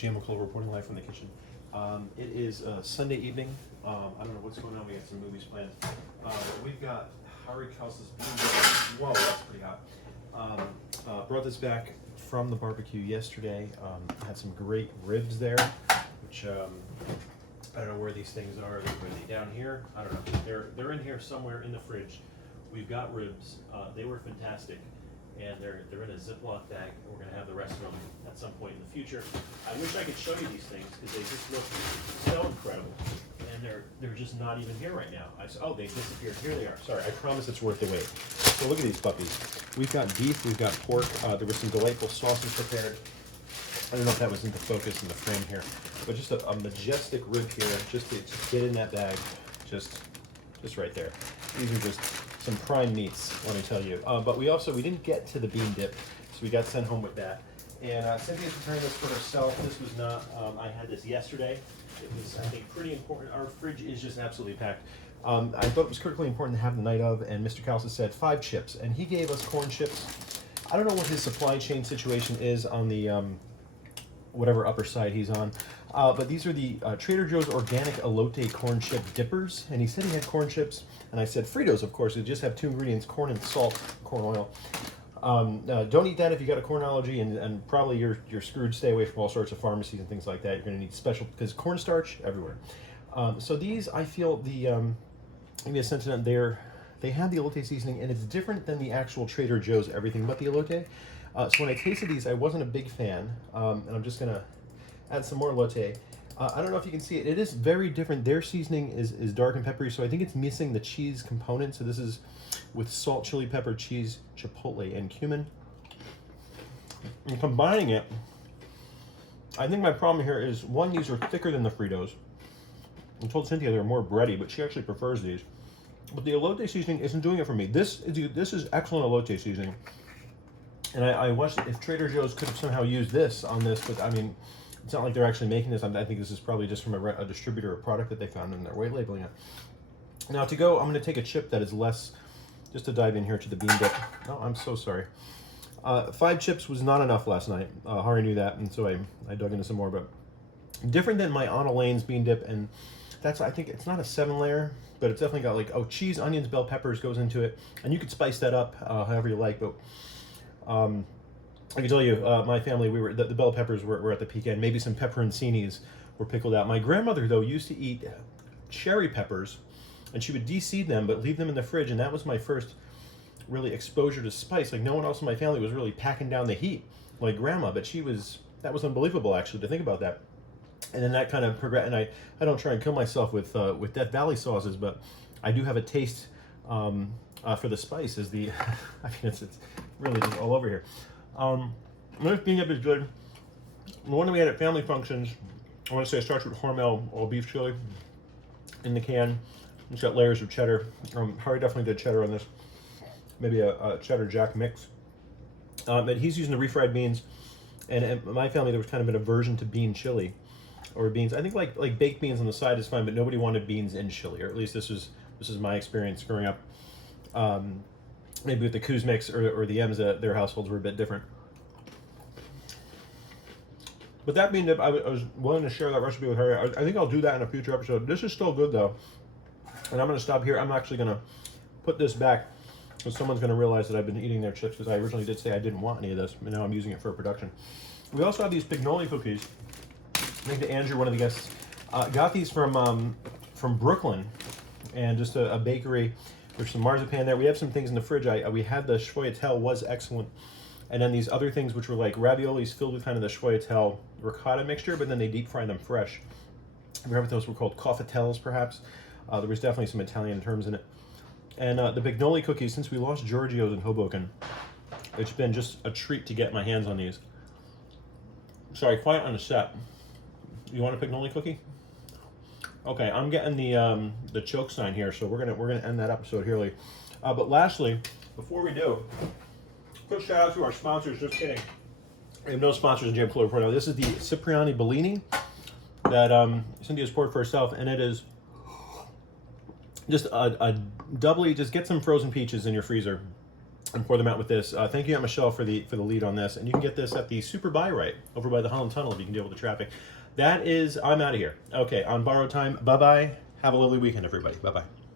Jmikola reporting live from the kitchen. It is Sunday evening. I don't know what's going on. We got some movies planned. We've got Harry Kels's Blue. Whoa, that's pretty hot. Brought this back from the barbecue yesterday. Had some great ribs there, which I don't know where these things are. Are they down here? I don't know. They're in here somewhere in the fridge. We've got ribs. They were fantastic. And they're in a Ziploc bag. We're going to have the rest of them at some point in the future. I wish I could show you these things because they just look so incredible. And they're just not even here right now. Oh, they disappeared. Here they are. Sorry, I promise it's worth the wait. So look at these puppies. We've got beef. We've got pork. There was some delightful sauces prepared. I don't know if that was into focus in the frame here, but just a majestic rib here, just to get in that bag, just right there. These are just some prime meats, let me tell you. But we didn't get to the bean dip, so we got sent home with that. And Cynthia's preparing this for herself. This was not, I had this yesterday. It was, I think, pretty important. Our fridge is just absolutely packed. I thought it was critically important to have the night of, and Mr. Calsa said 5 chips, and he gave us corn chips. I don't know what his supply chain situation is on the whatever upper side he's on. But these are the Trader Joe's organic elote corn chip dippers. And he said he had corn chips. And I said Fritos, of course. They just have 2 ingredients, corn and salt, corn oil. Don't eat that if you got a corn allergy, and probably you're screwed. Stay away from all sorts of pharmacies and things like that. You're going to need special, because cornstarch everywhere. So these, I feel, give me a sense of them, they have the elote seasoning, and it's different than the actual Trader Joe's everything but the elote. So when I tasted these, I wasn't a big fan, and I'm just going to add some more elote. I don't know if you can see it. It is very different. Their seasoning is dark and peppery, so I think it's missing the cheese component. So this is with salt, chili pepper, cheese, chipotle, and cumin. And combining it, I think my problem here is, one, these are thicker than the Fritos. I told Cynthia they're more bready, but she actually prefers these. But the elote seasoning isn't doing it for me. This is excellent elote seasoning. And I watched if Trader Joe's could have somehow used this on this, but I mean, it's not like they're actually making this. I think this is probably just from a distributor or product that they found, and they're white labeling it. Now to go, I'm going to take a chip that is less, just to dive in here to the bean dip. Oh, I'm so sorry. 5 chips was not enough last night. Hari knew that, and so I dug into some more. But different than my Anna Lane's bean dip, and that's, I think it's not a 7-layer, but it's definitely got like, cheese, onions, bell peppers goes into it, and you could spice that up however you like. But I can tell you, my family, the bell peppers were at the peak end. Maybe some pepperoncinis were pickled out. My grandmother, though, used to eat cherry peppers, and she would de-seed them, but leave them in the fridge, and that was my first really exposure to spice. Like, no one else in my family was really packing down the heat like Grandma, but that was unbelievable, actually, to think about that. And then that kind of progressed, and I don't try and kill myself with Death Valley sauces, but I do have a taste for the spice. I mean, it's really just all over here. This bean dip is good. The one that we had at family functions, I want to say it starts with Hormel all beef chili in the can. It's got layers of cheddar. Harry definitely did cheddar on this. Maybe a cheddar jack mix. But he's using the refried beans, and in my family there was kind of an aversion to bean chili, or beans. I think like baked beans on the side is fine, but nobody wanted beans in chili, or at least this is my experience growing up. Maybe with the Kuzmix or the M's, their households were a bit different. But that bean dip, I was willing to share that recipe with her. I think I'll do that in a future episode. This is still good, though. And I'm going to stop here. I'm actually going to put this back, because someone's going to realize that I've been eating their chips, because I originally did say I didn't want any of this, but now I'm using it for production. We also have these Pignoli cookies. I think that Andrew, one of the guests, got these from Brooklyn, and just a bakery. There's some marzipan there. We have some things in the fridge. We had the Schwoyatel, was excellent. And then these other things, which were like raviolis filled with kind of the Schwoyatel ricotta mixture, but then they deep fried them fresh. I remember those were called confitelles, perhaps. There was definitely some Italian terms in it. And the Pignoli cookies, since we lost Giorgio's in Hoboken, it's been just a treat to get my hands on these. Sorry, quiet on the set. You want a Pignoli cookie? Okay, I'm getting the choke sign here, so we're gonna end that episode here, Lee. But lastly, before we do, quick shout out to our sponsors. Just kidding, we have no sponsors in Jmikola Report now. This is the Cipriani Bellini that Cynthia's poured for herself, and it is just a doubly. Just get some frozen peaches in your freezer, and pour them out with this. Thank you, Aunt Michelle, for the lead on this. And you can get this at the Super Buy Right over by the Holland Tunnel if you can deal with the traffic. That is, I'm out of here. Okay, on borrowed time. Bye bye. Have a lovely weekend, everybody. Bye bye.